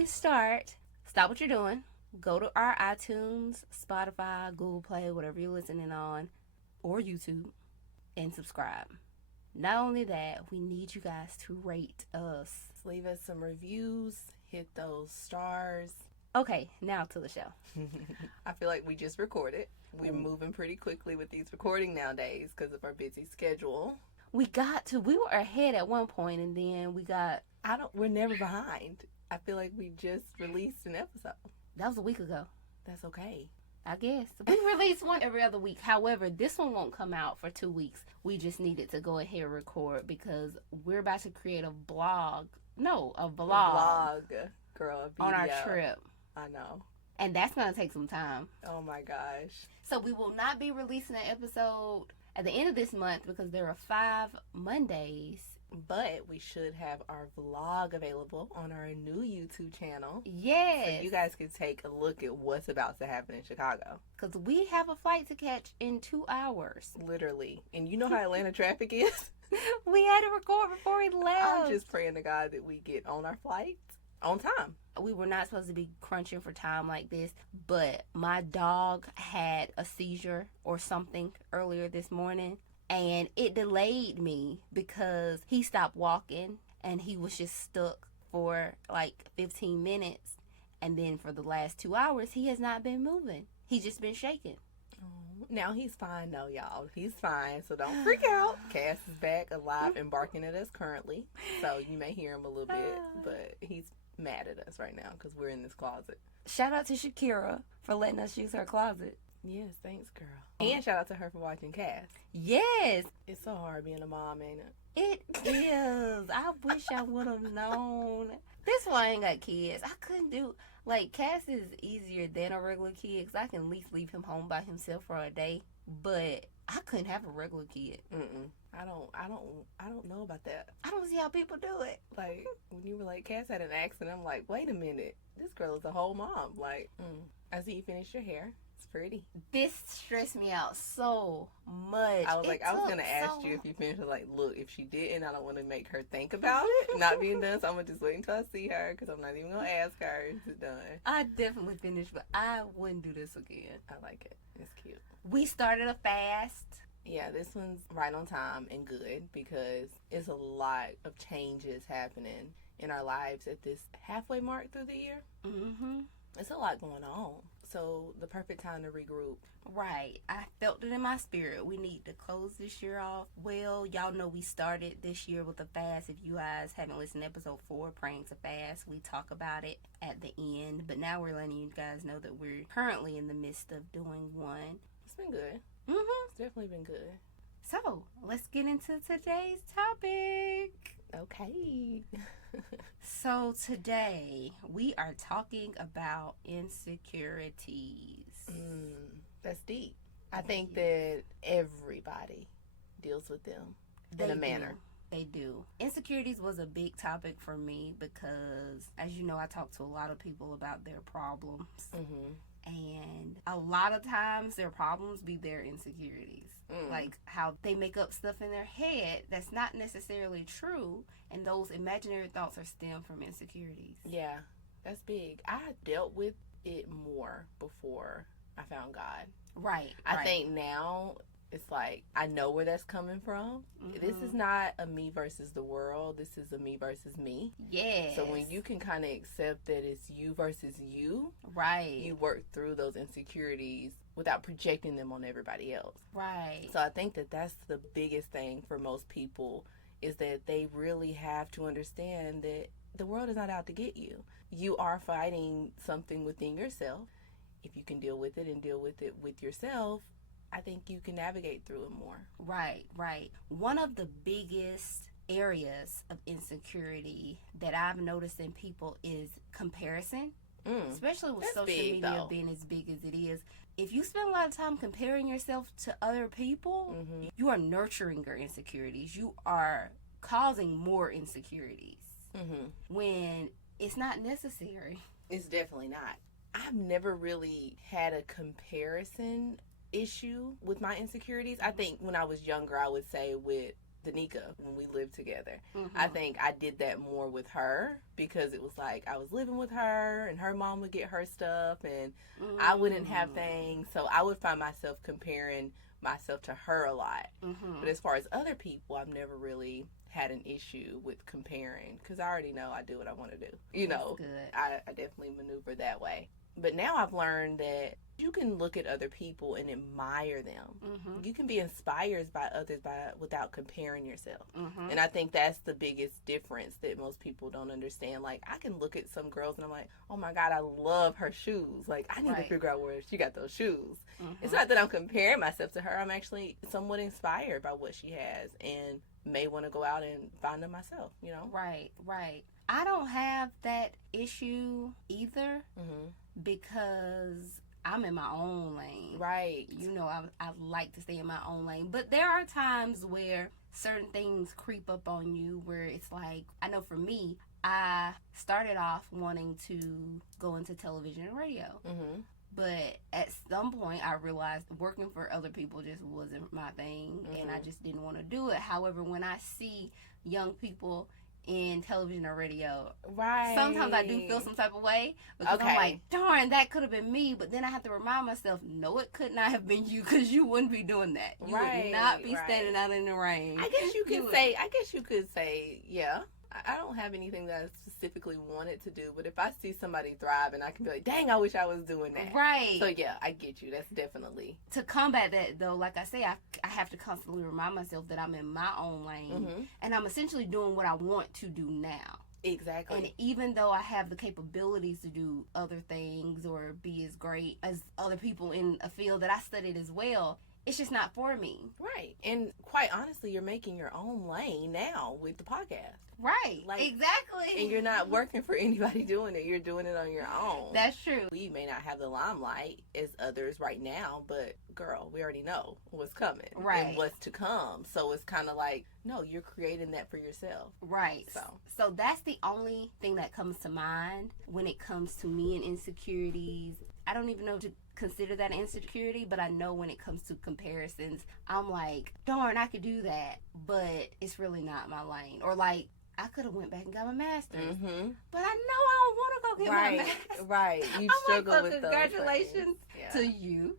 we start, stop what you're doing. Go to our iTunes, Spotify, Google Play, whatever you're listening on, or YouTube, and subscribe. Not only that, we need you guys to rate us. Leave us some reviews. Hit those stars. Okay, now to the show. I feel like we just recorded. We're moving pretty quickly with these recording nowadays because of our busy schedule. We were ahead at one point, and then we're never behind. I feel like we just released an episode. That was a week ago. That's okay. I guess. We release one every other week. However, this one won't come out for 2 weeks. We just needed to go ahead and record because we're about to create a vlog. No, a vlog. A vlog, girl. On our trip. I know. And that's going to take some time. Oh my gosh. So we will not be releasing an episode at the end of this month because there are 5 Mondays. But we should have our vlog available on our new YouTube channel. Yes. So you guys can take a look at what's about to happen in Chicago. Because we have a flight to catch in 2 hours. Literally. And you know how Atlanta traffic is? We had to record before we left. I'm just praying to God that we get on our flight on time. We were not supposed to be crunching for time like this, but my dog had a seizure or something earlier this morning, and it delayed me because he stopped walking and he was just stuck for like 15 minutes, and then for the last 2 hours he has not been moving. He's just been shaking. Now he's fine though, y'all. He's fine, so don't freak out. Cass is back alive and barking at us currently, so you may hear him a little bit, but he's mad at us right now because we're in this closet. Shout out to Shakira for letting us use her closet. Yes, thanks, girl. And shout out to her for watching Cass. Yes. It's so hard being a mom, ain't It it? is. I wish I would have known. This why I ain't got kids. I couldn't do, like, Cass is easier than a regular kid because I can at least leave him home by himself for a day. But I couldn't have a regular kid. I don't know about that. I don't see how people do it. Like, when you were like, Cass had an accident, I'm like, wait a minute. This girl is a whole mom. Like, I see you finished your hair. It's pretty. This stressed me out so much. I was going to ask you if you finished. Like, look, if she didn't, I don't want to make her think about it not being done. So I'm going to just wait until I see her because I'm not even going to ask her if it's done. I definitely finished, but I wouldn't do this again. I like it. It's cute. We started a fast. Yeah, this one's right on time and good because it's a lot of changes happening in our lives at this halfway mark through the year. It's a lot going on. So the perfect time to regroup. Right. I felt it in my spirit. We need to close this year off well. Y'all know we started this year with a fast. If you guys haven't listened to episode 4, Praying to Fast, we talk about it at the end. But now we're letting you guys know that we're currently in the midst of doing one. It's been good. It's definitely been good. So, let's get into today's topic. Okay. So, today we are talking about insecurities. That's deep. I think that everybody deals with them in a manner. They do. Insecurities was a big topic for me because, as you know, I talk to a lot of people about their problems. And a lot of times their problems be their insecurities. Like how they make up stuff in their head that's not necessarily true. And those imaginary thoughts are stemmed from insecurities. Yeah, that's big. I dealt with it more before I found God. Right. I think now it's like I know where that's coming from. This is not a me versus the world. This is a me versus me. Yeah. So when you can kind of accept that it's you versus you, right, you work through those insecurities without projecting them on everybody else. Right. So I think that that's the biggest thing for most people is that they really have to understand that the world is not out to get you. You are fighting something within yourself. If you can deal with it and deal with it with yourself, I think you can navigate through it more. Right, right. One of the biggest areas of insecurity that I've noticed in people is comparison, especially with social media being as big as it is. If you spend a lot of time comparing yourself to other people, you are nurturing your insecurities. You are causing more insecurities when it's not necessary. It's definitely not. I've never really had a comparison issue with my insecurities. I think when I was younger, I would say with Danica when we lived together. I think I did that more with her because it was like I was living with her and her mom would get her stuff and I wouldn't have things. So I would find myself comparing myself to her a lot. But as far as other people, I've never really had an issue with comparing because I already know I do what I want to do. You know, I definitely maneuver that way. But now I've learned that you can look at other people and admire them. You can be inspired by others without comparing yourself. And I think that's the biggest difference that most people don't understand. Like, I can look at some girls and I'm like, oh my God, I love her shoes. Like, I need to figure out where she got those shoes. It's not that I'm comparing myself to her. I'm actually somewhat inspired by what she has and may want to go out and find them myself, you know? Right. I don't have that issue either because I'm in my own lane. Right. You know, I like to stay in my own lane. But there are times where certain things creep up on you where it's like, I know for me, I started off wanting to go into television and radio. But at some point, I realized working for other people just wasn't my thing, and I just didn't want to do it. However, when I see young people in television or radio, sometimes I do feel some type of way because I'm like, darn, that could have been me. But then I have to remind myself, no, it could not have been you because you wouldn't be doing that. You would not be standing out in the rain. I guess you could say, yeah. I don't have anything that I specifically wanted to do, but if I see somebody thrive and I can be like, dang, I wish I was doing that. Right. So, yeah, I get you. That's definitely. To combat that, though, like I say, I have to constantly remind myself that I'm in my own lane, and I'm essentially doing what I want to do now. Exactly. And even though I have the capabilities to do other things or be as great as other people in a field that I studied as well, it's just not for me. Right. And quite honestly, you're making your own lane now with the podcast. Right. Like, exactly. And you're not working for anybody doing it. You're doing it on your own. That's true. We may not have the limelight as others right now, but girl, we already know what's coming. Right. And what's to come. So it's kind of like, no, you're creating that for yourself. Right. So that's the only thing that comes to mind when it comes to me and insecurities. I don't even know to consider that an insecurity, but I know when it comes to comparisons, I'm like, darn, I could do that, but it's really not my lane. Or like, I could have went back and got my master's, but I know I don't want to go get my master's. Right. You struggle with congratulations to you.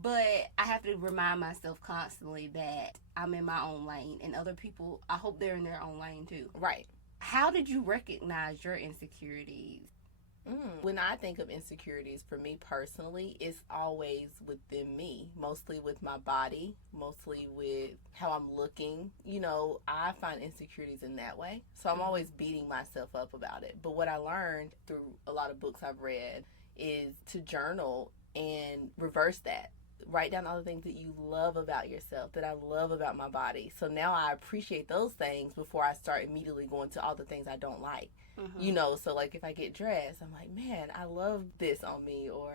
But I have to remind myself constantly that I'm in my own lane, and other people, I hope they're in their own lane too. Right. How did you recognize your insecurities? When I think of insecurities, for me personally, it's always within me, mostly with my body, mostly with how I'm looking. You know, I find insecurities in that way. So I'm always beating myself up about it. But what I learned through a lot of books I've read is to journal and reverse that. Write down all the things that you love about yourself, that I love about my body. So now I appreciate those things before I start immediately going to all the things I don't like. You know, so like if I get dressed, I'm like, man, I love this on me, or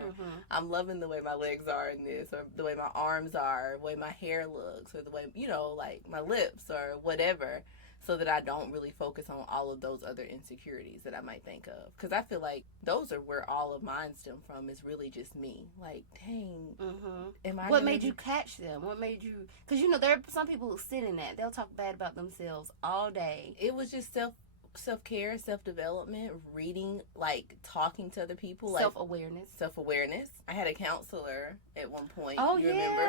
I'm loving the way my legs are in this, or the way my arms are, the way my hair looks, or the way, you know, like my lips or whatever, so that I don't really focus on all of those other insecurities that I might think of. Because I feel like those are where all of mine stem from, is really just me. Like, dang, what made you catch them? What made you, because, you know, there are some people who sit in that. They'll talk bad about themselves all day. It was just self-care, self-development, reading, like talking to other people, like self-awareness. I had a counselor at one point, remember?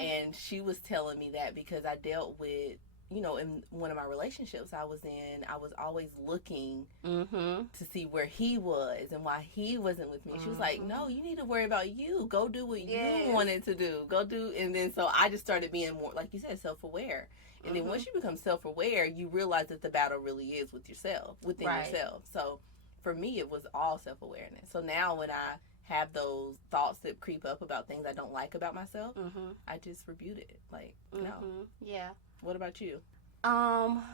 And she was telling me that because I dealt with, you know, in one of my relationships I was in, I was always looking to see where he was and why he wasn't with me. She was like, no, you need to worry about you. Go do what you wanted to do. Go do. And then so I just started being more, like you said, self-aware. And then once you become self-aware, you realize that the battle really is with yourself, within yourself. So for me, it was all self-awareness. So now when I have those thoughts that creep up about things I don't like about myself, I just rebuke it. Like, no. Yeah. What about you?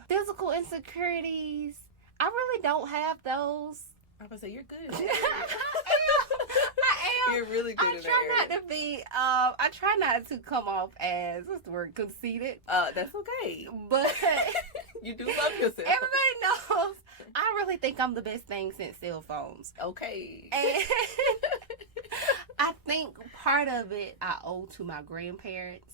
Physical insecurities. I really don't have those. I was gonna say, you're good. I am. You're really good at that. I try not to come off as, what's the word, conceited. That's okay. But you do love yourself. Everybody knows I really think I'm the best thing since cell phones. Okay. And I think part of it I owe to my grandparents.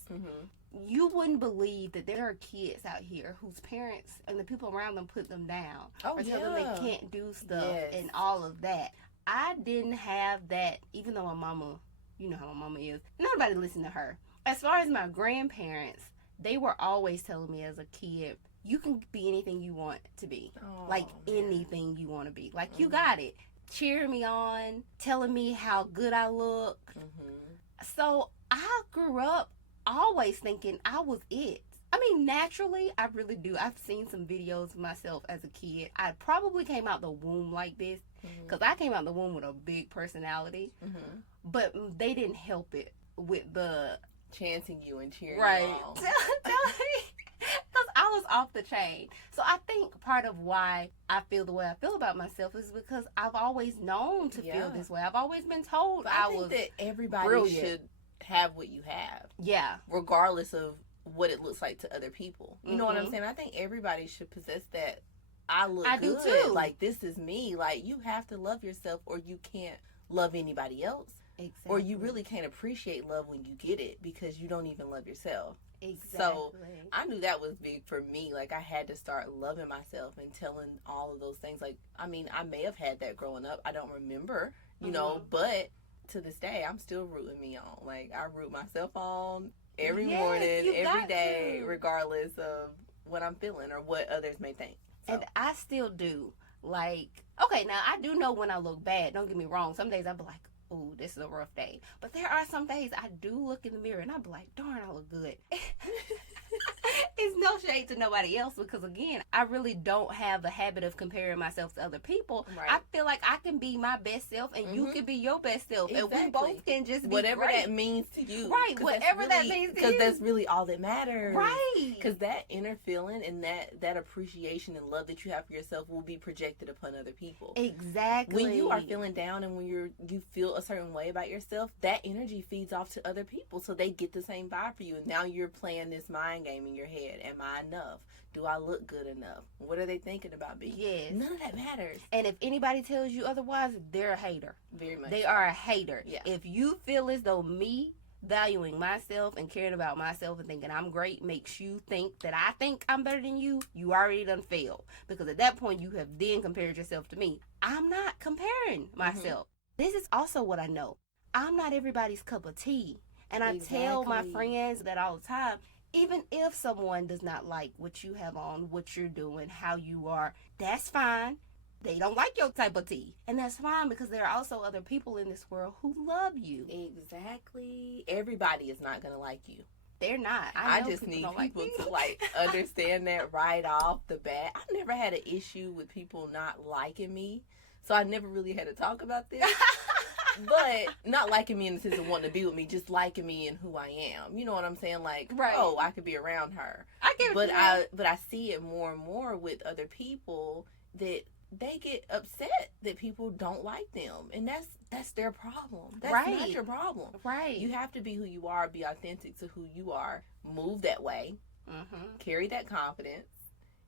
you wouldn't believe that there are kids out here whose parents and the people around them put them down or tell them they can't do stuff and all of that. I didn't have that, even though my mama, you know how my mama is, nobody listened to her. As far as my grandparents, they were always telling me as a kid, you can be anything you want to be. Anything you want to be. Like, you got it. Cheering me on, telling me how good I look. So I grew up always thinking I was it. I mean, naturally, I really do. I've seen some videos of myself as a kid. I probably came out the womb like this because I came out the womb with a big personality. But they didn't help it with the chanting you and cheering you on. Because I was off the chain. So I think part of why I feel the way I feel about myself is because I've always known to feel this way. I've always been told I was that everybody brilliant. Should have what you have. Yeah. Regardless of what it looks like to other people. You know what I'm saying? I think everybody should possess that. I do too. Like, this is me. Like, you have to love yourself or you can't love anybody else. Exactly. Or you really can't appreciate love when you get it because you don't even love yourself. Exactly. So I knew that was big for me. Like, I had to start loving myself and telling all of those things. Like, I mean, I may have had that growing up. I don't remember, you know, but to this day, I'm still rooting me on. Like, I root myself on every morning, every day, regardless of what I'm feeling or what others may think. So. And I still do. Like, okay, now I do know when I look bad. Don't get me wrong. Some days I'll be like, ooh, this is a rough day. But there are some days I do look in the mirror and I'll be like, darn, I look good. It's no shade to nobody else because, again, I really don't have a habit of comparing myself to other people. Right. I feel like I can be my best self and you can be your best self. Exactly. And we both can just be whatever great. that means to you. Right, whatever that means to you. Because that's really all that matters. Right. Because that inner feeling and that appreciation and love that you have for yourself will be projected upon other people. Exactly. When you are feeling down and when you feel a certain way about yourself, that energy feeds off to other people. So they get the same vibe for you. And now you're playing this mind game in your head. Am I enough? Do I look good enough? What are they thinking about me? Yes. None of that matters. And if anybody tells you otherwise, they're a hater. Very much. They are a hater. Yeah. If you feel as though me valuing myself and caring about myself and thinking I'm great makes you think that I think I'm better than you, you already done failed. Because at that point, you have then compared yourself to me. I'm not comparing myself. This is also what I know. I'm not everybody's cup of tea. And I tell my friends that all the time. Even if someone does not like what you have on, what you're doing, how you are, that's fine. They don't like your type of tea. And that's fine because there are also other people in this world who love you. Exactly. Everybody is not going to like you. They're not. I just need people to understand that right off the bat. I never had an issue with people not liking me. So I never really had to talk about this. But not liking me in the sense of wanting to be with me, just liking me and who I am. You know what I'm saying? Like, oh, I could be around her. I get but I see it more and more with other people that they get upset that people don't like them, and that's their problem. That's not your problem. Right. You have to be who you are, be authentic to who you are, move that way, carry that confidence.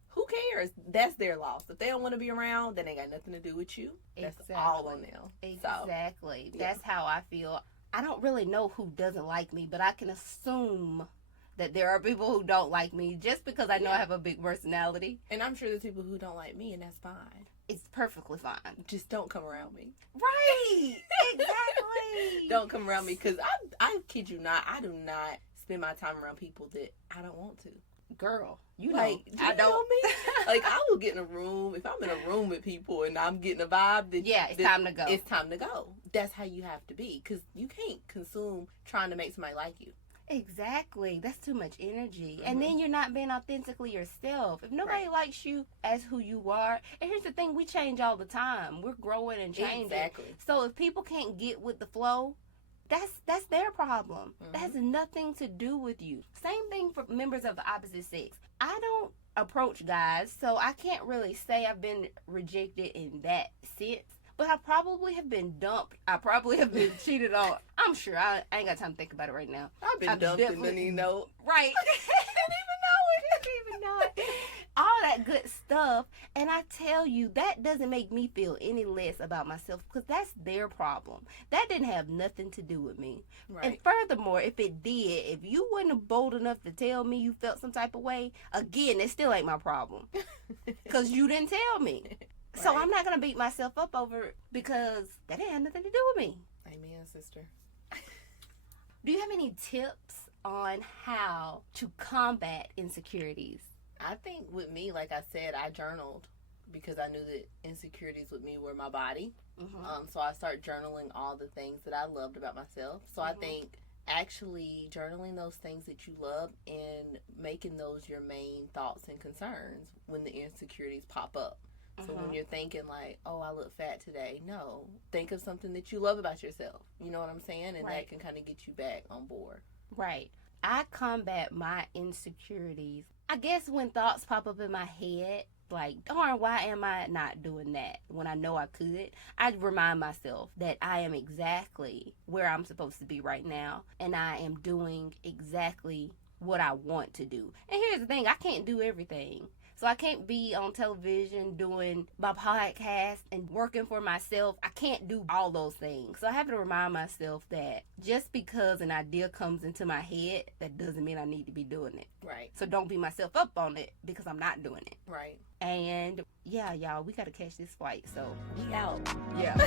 Who cares? That's their loss. If they don't want to be around, then they got nothing to do with you. That's all on them. Exactly. So, that's how I feel. I don't really know who doesn't like me, but I can assume that there are people who don't like me just because I know I have a big personality. And I'm sure there's people who don't like me, and that's fine. It's perfectly fine. Just don't come around me. Right. Exactly. Don't come around me because I kid you not, I do not spend my time around people that I don't want to. Girl, you like, know, I don't. Know me? Like, I will get in a room, if I'm in a room with people and I'm getting a vibe that it's time to go. It's time to go. That's how you have to be, because you can't consume trying to make somebody like you. Exactly. That's too much energy. And then you're not being authentically yourself. If nobody likes you as who you are, and here's the thing, we change all the time. We're growing and changing. Exactly. So if people can't get with the flow, that's their problem. That has nothing to do with you. Same thing for members of the opposite sex. I don't approach guys, so I can't really say I've been rejected in that sense. But I probably have been dumped. I probably have been cheated on. I'm sure. I ain't got time to think about it right now. I've been dumped and didn't even know. Right. Didn't even know it. all that good stuff. And I tell you, that doesn't make me feel any less about myself because that's their problem. That didn't have nothing to do with me. Right. And furthermore, if it did, if you wasn't bold enough to tell me you felt some type of way, again, it still ain't my problem because you didn't tell me. Right. So I'm not going to beat myself up over it because that didn't have nothing to do with me. Amen, sister. Do you have any tips on how to combat insecurities? I think with me, like I said, I journaled because I knew that insecurities with me were my body. Mm-hmm. So I started journaling all the things that I loved about myself. So I think actually journaling those things that you love and making those your main thoughts and concerns when the insecurities pop up. So when you're thinking like, oh, I look fat today, no. Think of something that you love about yourself. You know what I'm saying? And that can kind of get you back on board. Right. I combat my insecurities, I guess, when thoughts pop up in my head, like, darn, why am I not doing that when I know I could? I remind myself that I am exactly where I'm supposed to be right now, and I am doing exactly what I want to do. And here's the thing, I can't do everything. So I can't be on television doing my podcast and working for myself. I can't do all those things. So I have to remind myself that just because an idea comes into my head, that doesn't mean I need to be doing it. Right. So don't beat myself up on it because I'm not doing it. Right. And yeah, y'all, we got to catch this flight. So we out. Yeah.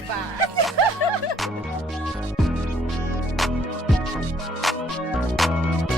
Bye.